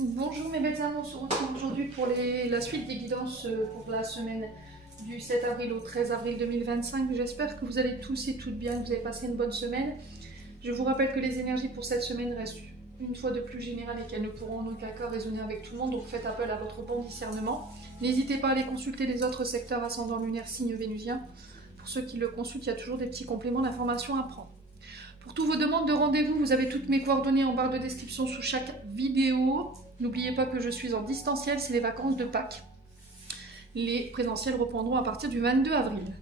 Bonjour mes belles âmes, on se retrouve aujourd'hui pour la suite des guidances pour la semaine du 7 avril au 13 avril 2025. J'espère que vous allez tous et toutes bien, que vous avez passé une bonne semaine. Je vous rappelle que les énergies pour cette semaine restent une fois de plus générales et qu'elles ne pourront en aucun cas résonner avec tout le monde, donc faites appel à votre bon discernement. N'hésitez pas à aller consulter les autres secteurs ascendant lunaire, signe vénusien. Pour ceux qui le consultent, il y a toujours des petits compléments d'informations à prendre. Pour toutes vos demandes de rendez-vous, vous avez toutes mes coordonnées en barre de description sous chaque vidéo. N'oubliez pas que je suis en distanciel, c'est les vacances de Pâques. Les présentiels reprendront à partir du 22 avril.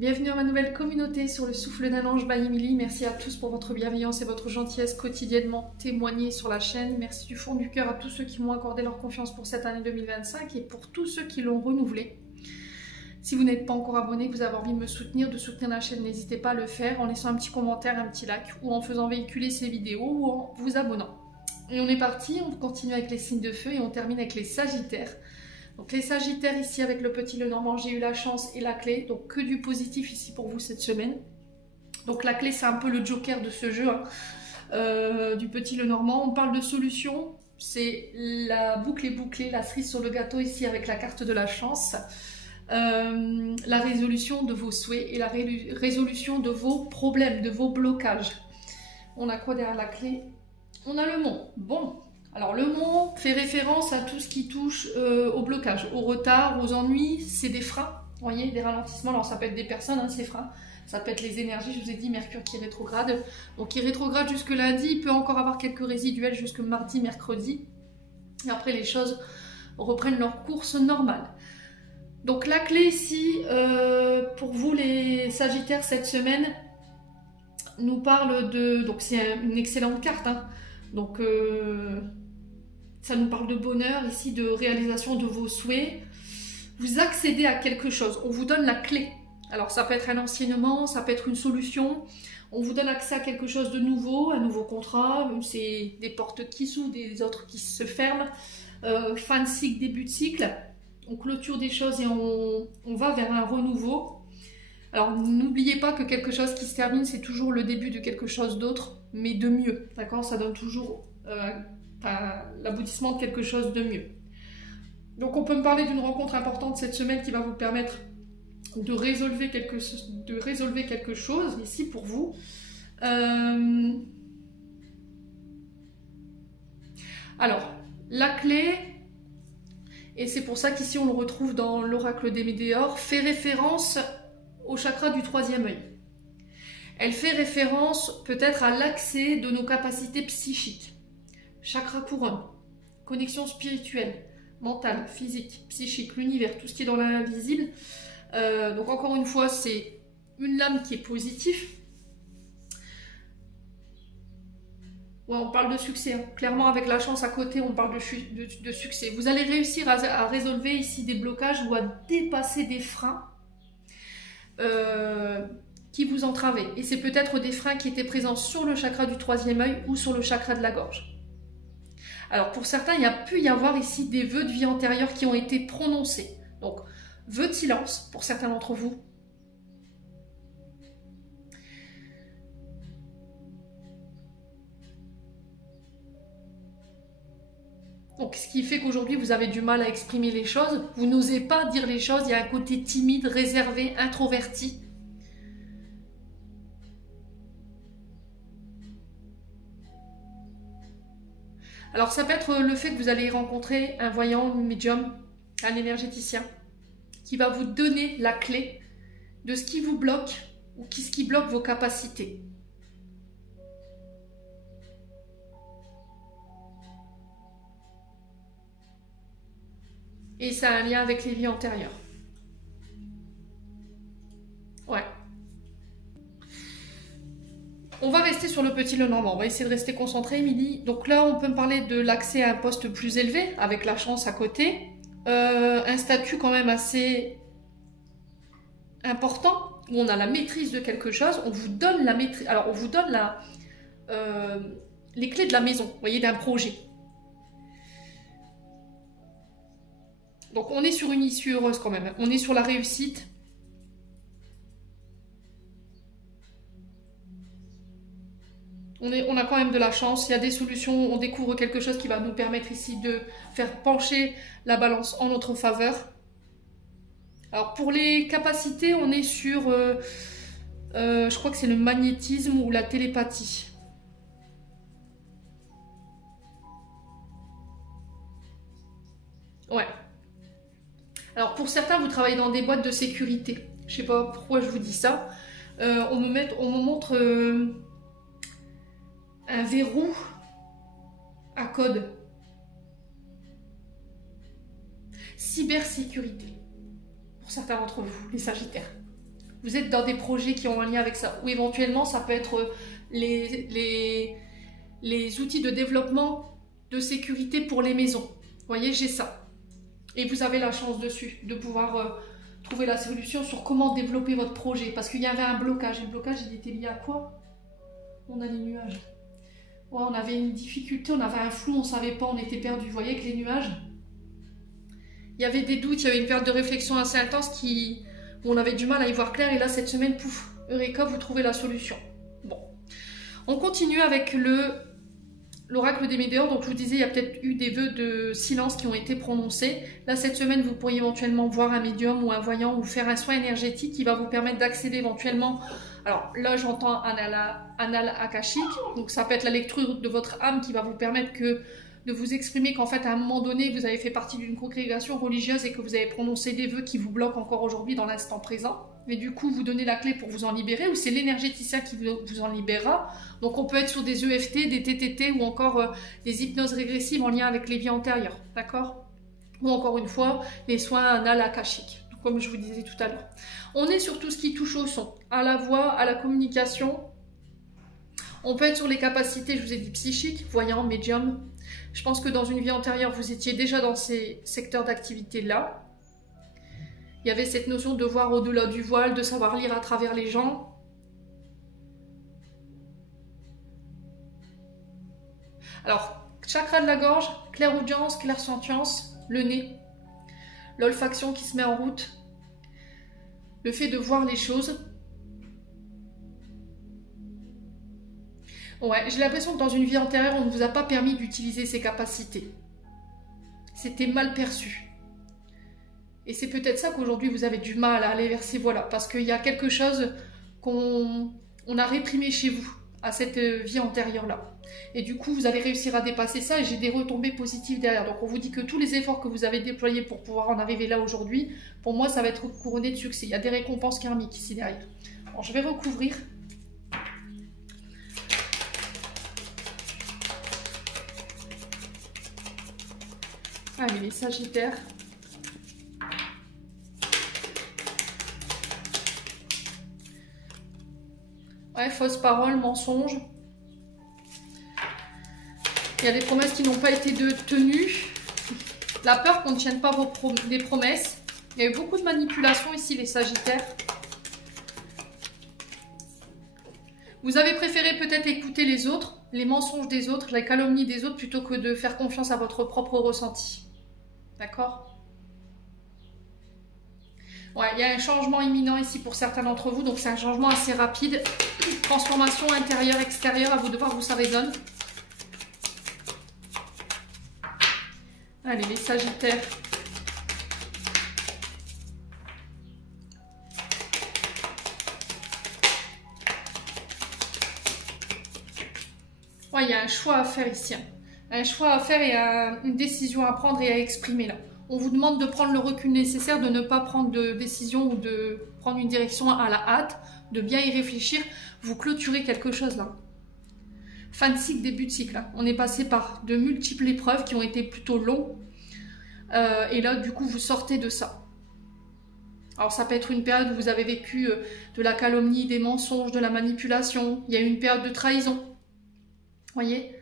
Bienvenue dans ma nouvelle communauté sur le souffle d'un ange by Emily. Merci à tous pour votre bienveillance et votre gentillesse quotidiennement témoignée sur la chaîne. Merci du fond du cœur à tous ceux qui m'ont accordé leur confiance pour cette année 2025 et pour tous ceux qui l'ont renouvelée. Si vous n'êtes pas encore abonné, que vous avez envie de me soutenir, de soutenir la chaîne, n'hésitez pas à le faire en laissant un petit commentaire, un petit like, ou en faisant véhiculer ces vidéos, ou en vous abonnant. Et on est parti, on continue avec les signes de feu et on termine avec les sagittaires. Donc les sagittaires ici avec le petit Lenormand, j'ai eu la chance et la clé, donc que du positif ici pour vous cette semaine. Donc la clé c'est un peu le joker de ce jeu, du petit Lenormand. On parle de solution, c'est la boucle est bouclée, la cerise sur le gâteau ici avec la carte de la chance. La résolution de vos souhaits et la résolution de vos problèmes, de vos blocages. On a quoi derrière la clé? On a le mont. Bon, alors le mont fait référence à tout ce qui touche au blocage, au retard, aux ennuis, c'est des freins, vous voyez, des ralentissements. Alors ça peut être des personnes, ces freins, ça peut être les énergies, je vous ai dit Mercure qui rétrograde. Donc il rétrograde jusque lundi, il peut encore avoir quelques résiduels jusque mardi, mercredi. Et après les choses reprennent leur course normale. Donc la clé ici, pour vous les Sagittaires cette semaine, nous parle de... Donc c'est une excellente carte, donc ça nous parle de bonheur ici, de réalisation de vos souhaits. Vous accédez à quelque chose, on vous donne la clé. Alors ça peut être un enseignement, ça peut être une solution. On vous donne accès à quelque chose de nouveau, un nouveau contrat. C'est des portes qui s'ouvrent, des autres qui se ferment. Fin de cycle, début de cycle. On clôture des choses et on va vers un renouveau. Alors n'oubliez pas que quelque chose qui se termine, c'est toujours le début de quelque chose d'autre, mais de mieux. D'accord? Ça donne toujours l'aboutissement de quelque chose de mieux. Donc on peut me parler d'une rencontre importante cette semaine qui va vous permettre de résolver quelque chose ici pour vous. Alors, la clé... Et c'est pour ça qu'ici on le retrouve dans l'oracle des Météores, fait référence au chakra du troisième œil. Elle fait référence peut-être à l'accès de nos capacités psychiques. Chakra couronne, connexion spirituelle, mentale, physique, psychique, l'univers, tout ce qui est dans l'invisible. Donc encore une fois, c'est une lame qui est positive. Ouais, on parle de succès, clairement avec la chance à côté, on parle de succès. Vous allez réussir à résolver ici des blocages ou à dépasser des freins qui vous entravaient. Et c'est peut-être des freins qui étaient présents sur le chakra du troisième œil ou sur le chakra de la gorge. Alors pour certains, il y a pu y avoir ici des vœux de vie antérieure qui ont été prononcés. Donc, vœux de silence pour certains d'entre vous. Donc, ce qui fait qu'aujourd'hui, vous avez du mal à exprimer les choses. Vous n'osez pas dire les choses. Il y a un côté timide, réservé, introverti. Alors, ça peut être le fait que vous allez rencontrer un voyant, un médium, un énergéticien, qui va vous donner la clé de ce qui vous bloque ou ce qui bloque vos capacités. Et ça a un lien avec les vies antérieures. Ouais. On va rester sur le petit Lenormand. On va essayer de rester concentré, Émilie. Donc là, on peut me parler de l'accès à un poste plus élevé, avec la chance à côté. Un statut quand même assez important, où on a la maîtrise de quelque chose. On vous donne la maîtrise. Alors, on vous donne les clés de la maison, vous voyez, d'un projet. Donc on est sur une issue heureuse quand même, on est sur la réussite. On a quand même de la chance. Il y a des solutions, on découvre quelque chose qui va nous permettre ici de faire pencher la balance en notre faveur. Alors pour les capacités, on est sur, je crois que c'est le magnétisme ou la télépathie. Ouais. Alors pour certains, vous travaillez dans des boîtes de sécurité. Je sais pas pourquoi je vous dis ça. On me montre un verrou à code. Cybersécurité. Pour certains d'entre vous, les Sagittaires. Vous êtes dans des projets qui ont un lien avec ça. Ou éventuellement, ça peut être les outils de développement de sécurité pour les maisons. Vous voyez, j'ai ça. Et vous avez la chance dessus de pouvoir trouver la solution sur comment développer votre projet. Parce qu'il y avait un blocage. Et le blocage, il était lié à quoi? On a les nuages. Ouais, on avait une difficulté, on avait un flou, on ne savait pas, on était perdu. Vous voyez que les nuages, il y avait des doutes, il y avait une période de réflexion assez intense où on avait du mal à y voir clair. Et là, cette semaine, pouf, Eureka, vous trouvez la solution. Bon. On continue avec l'oracle des Médéors. Donc je vous disais, il y a peut-être eu des vœux de silence qui ont été prononcés. Là, cette semaine, vous pourriez éventuellement voir un médium ou un voyant ou faire un soin énergétique qui va vous permettre d'accéder éventuellement. Alors là, j'entends un anal akashique. Donc ça peut être la lecture de votre âme qui va vous permettre de vous exprimer qu'en fait, à un moment donné, vous avez fait partie d'une congrégation religieuse et que vous avez prononcé des vœux qui vous bloquent encore aujourd'hui dans l'instant présent. Et du coup, vous donnez la clé pour vous en libérer, ou c'est l'énergéticien qui vous en libérera. Donc on peut être sur des EFT, des TTT ou encore des hypnoses régressives en lien avec les vies antérieures, d'accord? Ou encore une fois, les soins anal akashiques, comme je vous disais tout à l'heure. On est sur tout ce qui touche au son, à la voix, à la communication. On peut être sur les capacités, je vous ai dit, psychiques, voyant, médium. Je pense que dans une vie antérieure, vous étiez déjà dans ces secteurs d'activité-là. Il y avait cette notion de voir au-delà du voile, de savoir lire à travers les gens. Alors, chakra de la gorge, clairaudience, clairsentience, le nez, l'olfaction qui se met en route, le fait de voir les choses. Ouais, j'ai l'impression que dans une vie antérieure, on ne vous a pas permis d'utiliser ces capacités. C'était mal perçu. Et c'est peut-être ça qu'aujourd'hui vous avez du mal à aller vers ces voies-là, parce qu'il y a quelque chose qu'on a réprimé chez vous, à cette vie antérieure-là. Et du coup, vous allez réussir à dépasser ça, et j'ai des retombées positives derrière. Donc on vous dit que tous les efforts que vous avez déployés pour pouvoir en arriver là aujourd'hui, pour moi, ça va être couronné de succès. Il y a des récompenses karmiques ici derrière. Bon, je vais recouvrir. Allez, les Sagittaires. Ouais, fausses paroles, mensonges. Il y a des promesses qui n'ont pas été tenues. La peur qu'on ne tienne pas des promesses. Il y a eu beaucoup de manipulation ici, les Sagittaires. Vous avez préféré peut-être écouter les autres, les mensonges des autres, la calomnie des autres, plutôt que de faire confiance à votre propre ressenti. D'accord ? Ouais, il y a un changement imminent ici pour certains d'entre vous, donc c'est un changement assez rapide. Transformation intérieure-extérieure, à vous de voir où ça résonne. Allez, les Sagittaires. Ouais, il y a un choix à faire ici. Un choix à faire et une décision à prendre et à exprimer là. On vous demande de prendre le recul nécessaire, de ne pas prendre de décision ou de prendre une direction à la hâte, de bien y réfléchir. Vous clôturez quelque chose là. Fin de cycle, début de cycle. Là. On est passé par de multiples épreuves qui ont été plutôt longues. Et là, du coup, vous sortez de ça. Alors, ça peut être une période où vous avez vécu de la calomnie, des mensonges, de la manipulation. Il y a eu une période de trahison. Vous voyez ?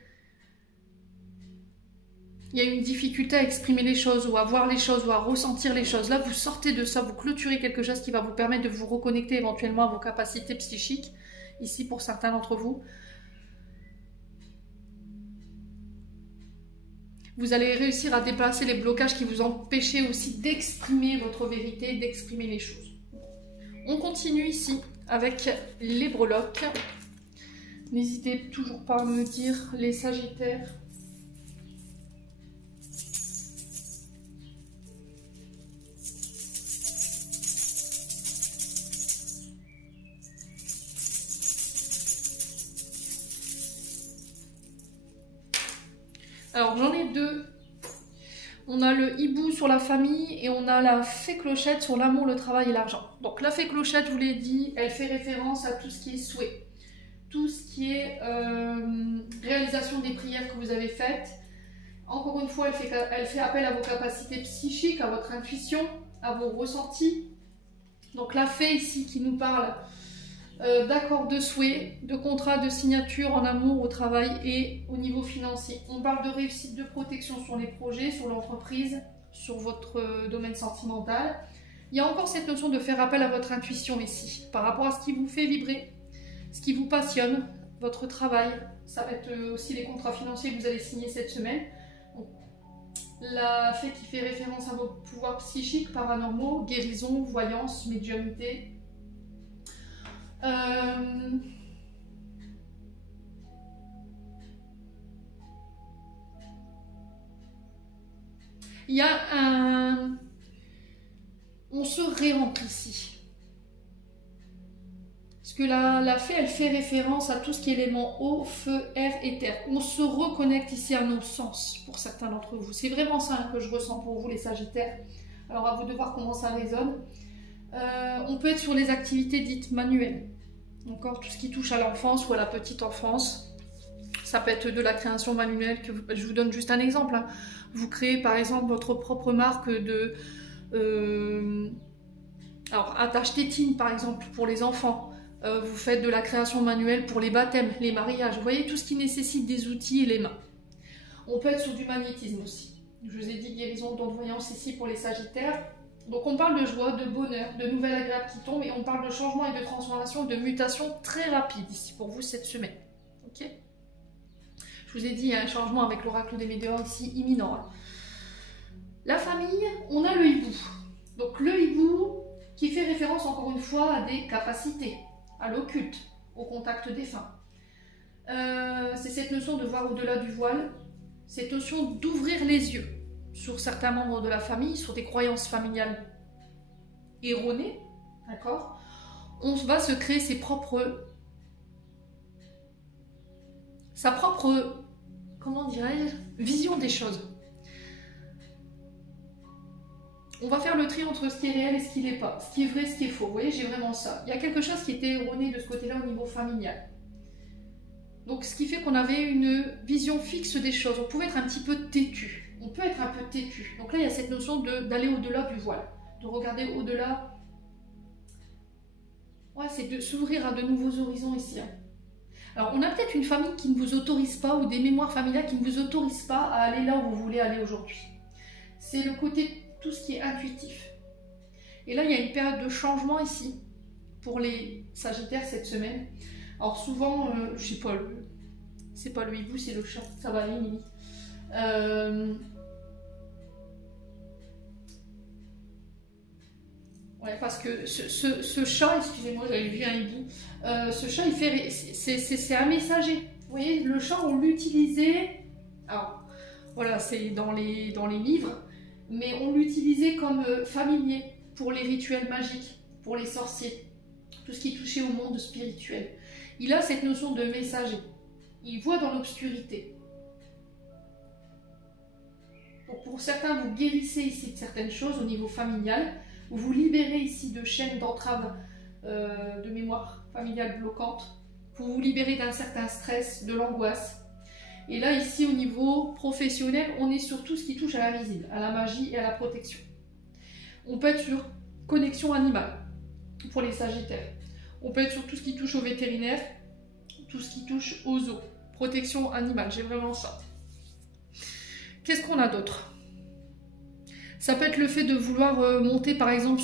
Il y a une difficulté à exprimer les choses ou à voir les choses ou à ressentir les choses. Là, vous sortez de ça, vous clôturez quelque chose qui va vous permettre de vous reconnecter éventuellement à vos capacités psychiques. Ici, pour certains d'entre vous. Vous allez réussir à déplacer les blocages qui vous empêchaient aussi d'exprimer votre vérité, d'exprimer les choses. On continue ici avec les breloques. N'hésitez toujours pas à me dire, les Sagittaires. Alors j'en ai deux. On a le hibou sur la famille et on a la fée clochette sur l'amour, le travail et l'argent. Donc la fée clochette, je vous l'ai dit, elle fait référence à tout ce qui est souhait. Tout ce qui est réalisation des prières que vous avez faites. Encore une fois, elle fait appel à vos capacités psychiques, à votre intuition, à vos ressentis. Donc la fée ici qui nous parle d'accords de souhait, de contrats, de signature en amour, au travail et au niveau financier. On parle de réussite, de protection sur les projets, sur l'entreprise, sur votre domaine sentimental. Il y a encore cette notion de faire appel à votre intuition ici, par rapport à ce qui vous fait vibrer, ce qui vous passionne, votre travail. Ça va être aussi les contrats financiers que vous allez signer cette semaine. Donc, la fée qui fait référence à vos pouvoirs psychiques, paranormaux, guérison, voyance, médiumnité. Il y a un... On se réentre ici. Parce que la fée, elle fait référence à tout ce qui est élément eau, feu, air et terre. On se reconnecte ici à nos sens, pour certains d'entre vous. C'est vraiment ça que je ressens pour vous, les Sagittaires. Alors, à vous de voir comment ça résonne. On peut être sur les activités dites manuelles. Encore tout ce qui touche à l'enfance ou à la petite enfance. Ça peut être de la création manuelle. Je vous donne juste un exemple. Hein. Vous créez par exemple votre propre marque de... alors, attache tétine par exemple pour les enfants. Vous faites de la création manuelle pour les baptêmes, les mariages. Vous voyez, tout ce qui nécessite des outils et les mains. On peut être sur du magnétisme aussi. Je vous ai dit guérison, don de voyance ici pour les Sagittaires. Donc on parle de joie, de bonheur, de nouvelles agréables qui tombent et on parle de changement et de transformation, de mutation très rapide ici pour vous cette semaine. Ok ? Je vous ai dit, il y a un changement avec l'oracle des météores ici imminent. Hein. La famille, on a le hibou. Donc le hibou qui fait référence encore une fois à des capacités, à l'occulte, au contact défunt. C'est cette notion de voir au-delà du voile, cette notion d'ouvrir les yeux sur certains membres de la famille, sur des croyances familiales erronées, d'accord ? On va se créer sa propre, comment dirais-je, vision des choses. On va faire le tri entre ce qui est réel et ce qui l'est pas, ce qui est vrai, ce qui est faux. Vous voyez, j'ai vraiment ça. Il y a quelque chose qui était erroné de ce côté-là au niveau familial. Donc, ce qui fait qu'on avait une vision fixe des choses. On pouvait être un petit peu têtu. On peut être un peu têtu. Donc là, il y a cette notion d'aller au-delà du voile, de regarder au-delà. Ouais, c'est de s'ouvrir à de nouveaux horizons ici. Hein. Alors, on a peut-être une famille qui ne vous autorise pas, ou des mémoires familiales qui ne vous autorisent pas à aller là où vous voulez aller aujourd'hui. C'est le côté tout ce qui est intuitif. Et là, il y a une période de changement ici pour les Sagittaires cette semaine. Alors souvent, je sais pas, c'est pas le hibou, c'est le chat. Ça va aller, Mimi. Ouais, parce que ce chat, excusez-moi, j'avais vu un hibou. Ce chat, il fait, c'est un messager. Vous voyez, le chat, on l'utilisait. Alors, voilà, c'est dans les livres. Mais on l'utilisait comme familier pour les rituels magiques, pour les sorciers, tout ce qui touchait au monde spirituel. Il a cette notion de messager. Il voit dans l'obscurité. Pour certains, vous guérissez ici de certaines choses au niveau familial. Vous vous libérez ici de chaînes d'entraves de mémoire familiale bloquantes. Pour vous libérer d'un certain stress, de l'angoisse. Et là, ici, au niveau professionnel, on est sur tout ce qui touche à l'invisible, à la magie et à la protection. On peut être sur connexion animale, pour les Sagittaires. On peut être sur tout ce qui touche au vétérinaire, tout ce qui touche aux zoos. Protection animale, j'ai vraiment ça. Qu'est-ce qu'on a d'autre ? Ça peut être le fait de vouloir monter, par exemple,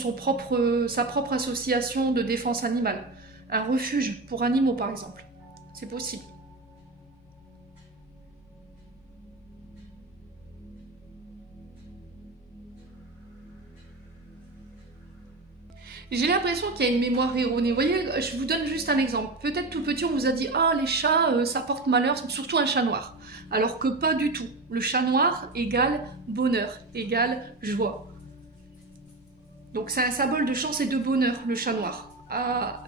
sa propre association de défense animale. Un refuge pour animaux, par exemple. C'est possible. J'ai l'impression qu'il y a une mémoire erronée. Vous voyez, je vous donne juste un exemple. Peut-être tout petit, on vous a dit « Ah, les chats, ça porte malheur, surtout un chat noir. » Alors que pas du tout. Le chat noir égale bonheur, égale joie. Donc c'est un symbole de chance et de bonheur, le chat noir.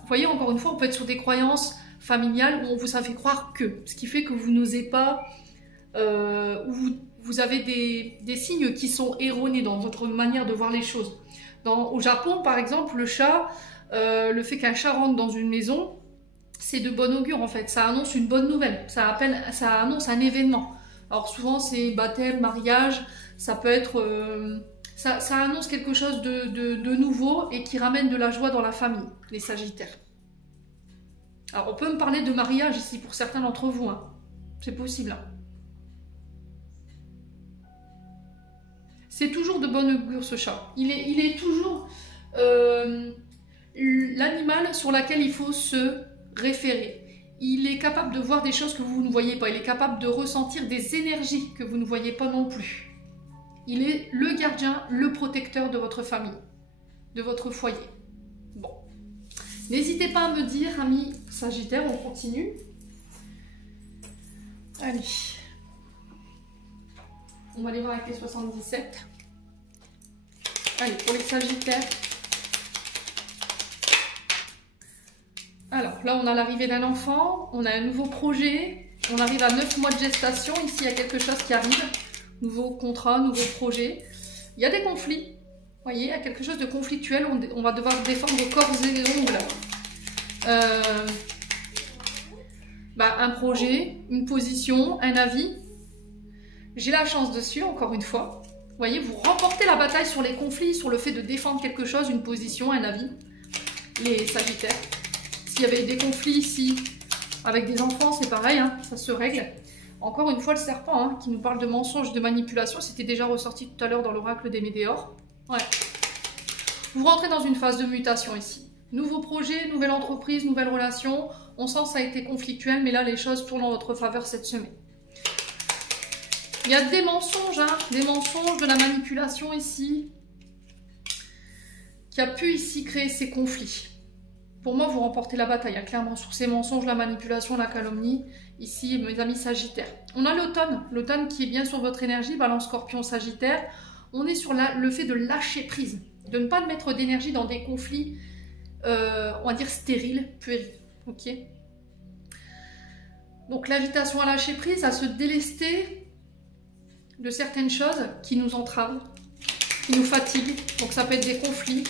Vous voyez, encore une fois, on peut être sur des croyances familiales où on vous a fait croire que. Ce qui fait que vous n'osez pas, vous avez des signes qui sont erronés dans votre manière de voir les choses. Au Japon, par exemple, le chat, le fait qu'un chat rentre dans une maison, c'est de bon augure en fait. Ça annonce une bonne nouvelle, ça annonce un événement. Alors souvent c'est baptême, mariage, ça peut être... ça annonce quelque chose de nouveau et qui ramène de la joie dans la famille, les Sagittaires. Alors on peut me parler de mariage ici pour certains d'entre vous, hein. C'est possible. Hein. C'est toujours de bonne augure ce chat. Il est toujours l'animal sur lequel il faut se référer. Il est capable de voir des choses que vous ne voyez pas. Il est capable de ressentir des énergies que vous ne voyez pas non plus. Il est le gardien, le protecteur de votre famille, de votre foyer. Bon. N'hésitez pas à me dire, amis Sagittaires, on continue. Allez. On va aller voir avec les 77. Allez, pour les Sagittaires. Alors, là, on a l'arrivée d'un enfant. On a un nouveau projet. On arrive à 9 mois de gestation. Ici, il y a quelque chose qui arrive. Nouveau contrat, nouveau projet. Il y a des conflits. Vous voyez, il y a quelque chose de conflictuel. On va devoir défendre corps et ongles. Un projet, une position, un avis. J'ai la chance dessus, encore une fois. Vous voyez, vous remportez la bataille sur les conflits, sur le fait de défendre quelque chose, une position, un avis. Les Sagittaires. S'il y avait des conflits ici avec des enfants, c'est pareil, hein, ça se règle. Encore une fois, le serpent, hein, qui nous parle de mensonges, de manipulation, c'était déjà ressorti tout à l'heure dans l'oracle des Médéors. Ouais. Vous rentrez dans une phase de mutation ici. Nouveau projet, nouvelle entreprise, nouvelle relation. On sent que ça a été conflictuel, mais là, les choses tournent en votre faveur cette semaine. Il y a des mensonges, hein, des mensonges, de la manipulation ici, qui a pu ici créer ces conflits. Pour moi, vous remportez la bataille, hein, clairement, sur ces mensonges, la manipulation, la calomnie. Ici, mes amis Sagittaires. On a l'automne qui est bien sur votre énergie, Balance, Scorpion, Sagittaire. On est sur le fait de lâcher prise, de ne pas mettre d'énergie dans des conflits, on va dire stériles, puérils. Ok. Donc l'invitation à lâcher prise, à se délester de certaines choses qui nous entravent, qui nous fatiguent. Donc ça peut être des conflits,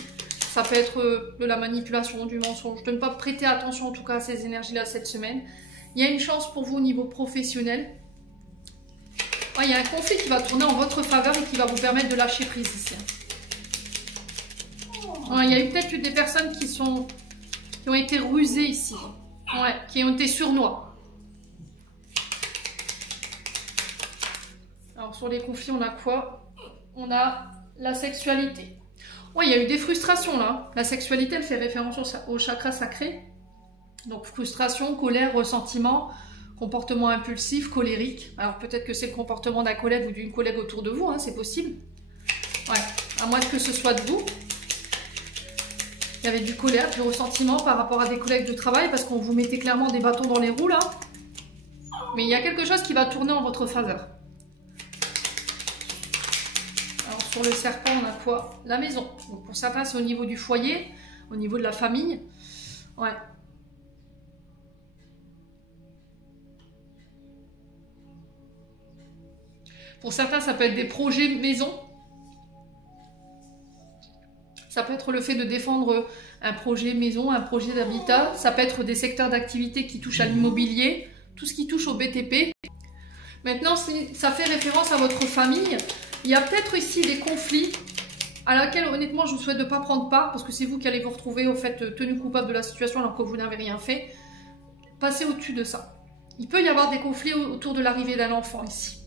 ça peut être de la manipulation, du mensonge, de ne pas prêter attention en tout cas à ces énergies-là cette semaine. Il y a une chance pour vous au niveau professionnel. Il y a un conflit qui va tourner en votre faveur et qui va vous permettre de lâcher prise ici. Il y a peut-être eu des personnes qui ont été rusées ici, qui ont été sournois. Alors sur les conflits, on a quoi? On a la sexualité. Il y a eu des frustrations là. La sexualité, elle fait référence au chakra sacré. Donc frustration, colère, ressentiment, comportement impulsif, colérique. Alors peut-être que c'est le comportement d'un collègue ou d'une collègue autour de vous, hein, c'est possible. À moins que ce soit de vous. Il y avait du colère, du ressentiment par rapport à des collègues de travail parce qu'on vous mettait clairement des bâtons dans les roues là. Mais il y a quelque chose qui va tourner en votre faveur. Alors sur le serpent, on a quoi? La maison. Donc pour certains, c'est au niveau du foyer, au niveau de la famille. Pour certains, ça peut être des projets maison. Ça peut être le fait de défendre un projet maison, un projet d'habitat. Ça peut être des secteurs d'activité qui touchent à l'immobilier, tout ce qui touche au BTP. Maintenant, ça fait référence à votre famille. Il y a peut-être ici des conflits à laquelle, honnêtement, je vous souhaite de ne pas prendre part parce que c'est vous qui allez vous retrouver, au fait, tenu coupable de la situation alors que vous n'avez rien fait. Passez au-dessus de ça. Il peut y avoir des conflits autour de l'arrivée d'un enfant ici.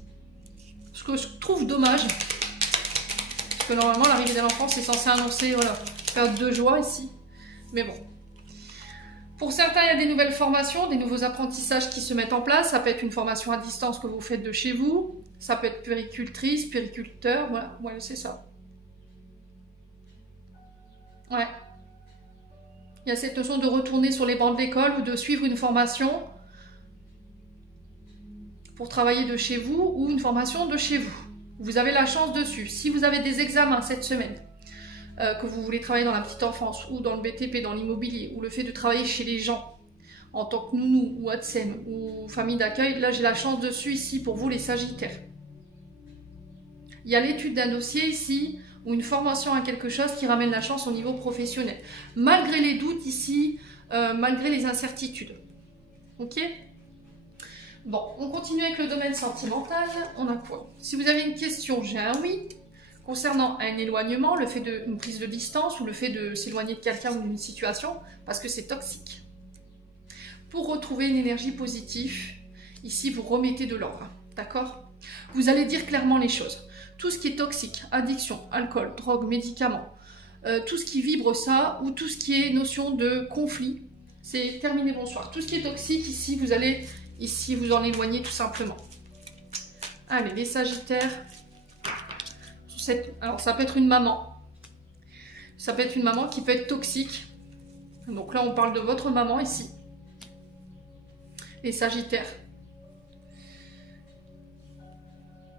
Ce que je trouve dommage, parce que normalement l'arrivée d'un enfant c'est censé annoncer période de joie ici. Mais bon. Pour certains, il y a des nouvelles formations, des nouveaux apprentissages qui se mettent en place. Ça peut être une formation à distance que vous faites de chez vous. Ça peut être puéricultrice, puériculteur, voilà, c'est ça. Il y a cette notion de retourner sur les bancs de l'école ou de suivre une formation pour travailler de chez vous ou une formation de chez vous. Vous avez la chance dessus. Si vous avez des examens cette semaine, que vous voulez travailler dans la petite enfance ou dans le BTP, dans l'immobilier, ou le fait de travailler chez les gens en tant que nounou ou ATSEM ou famille d'accueil, là j'ai la chance dessus ici pour vous les Sagittaires. Il y a l'étude d'un dossier ici ou une formation à quelque chose qui ramène la chance au niveau professionnel. Malgré les doutes ici, malgré les incertitudes. Ok ? Bon, on continue avec le domaine sentimental. On a quoi? Si vous avez une question, j'ai un oui. Concernant un éloignement, le fait d'une prise de distance ou le fait de s'éloigner de quelqu'un ou d'une situation, parce que c'est toxique. Pour retrouver une énergie positive, ici vous remettez de l'ordre, d'accord? Vous allez dire clairement les choses. Tout ce qui est toxique, addiction, alcool, drogue, médicaments, tout ce qui vibre ça, ou tout ce qui est notion de conflit, c'est terminé, bonsoir. Tout ce qui est toxique, ici vous allez, ici vous en éloigner tout simplement. Allez, les Sagittaires. Alors ça peut être une maman. Ça peut être une maman qui peut être toxique. Donc là on parle de votre maman ici. Les Sagittaires.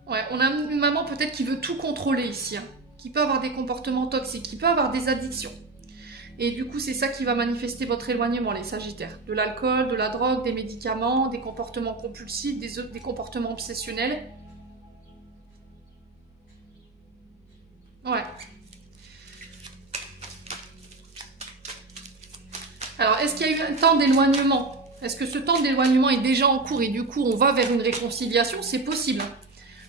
Ouais, on a une maman peut-être qui veut tout contrôler ici. Hein, qui peut avoir des comportements toxiques, qui peut avoir des addictions. Et du coup c'est ça qui va manifester votre éloignement les Sagittaires. De l'alcool, de la drogue, des médicaments, des comportements compulsifs, des comportements obsessionnels. Ouais. Alors, est-ce qu'il y a eu un temps d'éloignement? Est-ce que ce temps d'éloignement est déjà en cours et du coup, on va vers une réconciliation? C'est possible.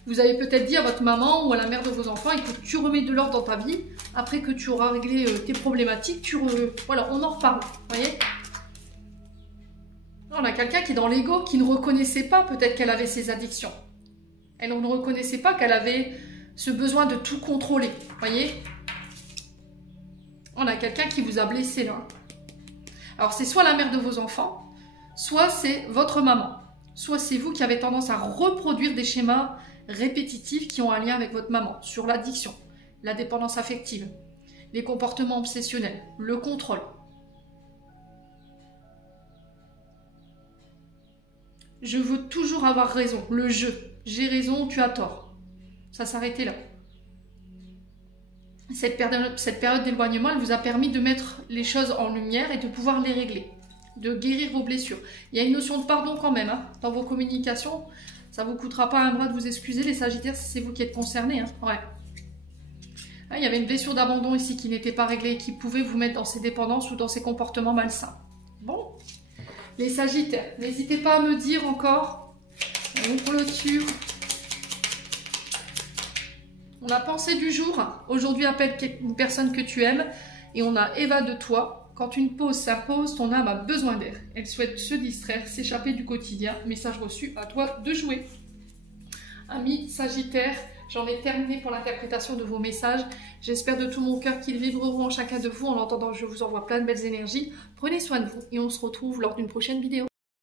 Vous avez peut-être dit à votre maman ou à la mère de vos enfants, écoute, tu remets de l'ordre dans ta vie. Après que tu auras réglé tes problématiques, voilà, on en reparle. Vous voyez? On a quelqu'un qui est dans l'ego, qui ne reconnaissait pas peut-être qu'elle avait ses addictions. Elle ne reconnaissait pas qu'elle avait ce besoin de tout contrôler, voyez? On a quelqu'un qui vous a blessé là. Alors c'est soit la mère de vos enfants, soit c'est votre maman, soit c'est vous qui avez tendance à reproduire des schémas répétitifs qui ont un lien avec votre maman, sur l'addiction, la dépendance affective, les comportements obsessionnels, le contrôle. Je veux toujours avoir raison, le je. J'ai raison, tu as tort. Ça s'arrêtait là. Cette période d'éloignement, elle vous a permis de mettre les choses en lumière et de pouvoir les régler, de guérir vos blessures. Il y a une notion de pardon quand même, hein, dans vos communications. Ça ne vous coûtera pas un bras de vous excuser, les Sagittaires, si c'est vous qui êtes concernés. Hein. Ouais. Ah, il y avait une blessure d'abandon ici qui n'était pas réglée et qui pouvait vous mettre dans ces dépendances ou dans ces comportements malsains. Bon, les Sagittaires, n'hésitez pas à me dire encore, on clôture. On a pensée du jour, aujourd'hui appelle une personne que tu aimes, et on a Eva de toi. Quand une pause s'impose, ton âme a besoin d'air. Elle souhaite se distraire, s'échapper du quotidien. Message reçu, à toi de jouer. Amis Sagittaires, j'en ai terminé pour l'interprétation de vos messages. J'espère de tout mon cœur qu'ils vibreront en chacun de vous. En entendant, je vous envoie plein de belles énergies. Prenez soin de vous et on se retrouve lors d'une prochaine vidéo.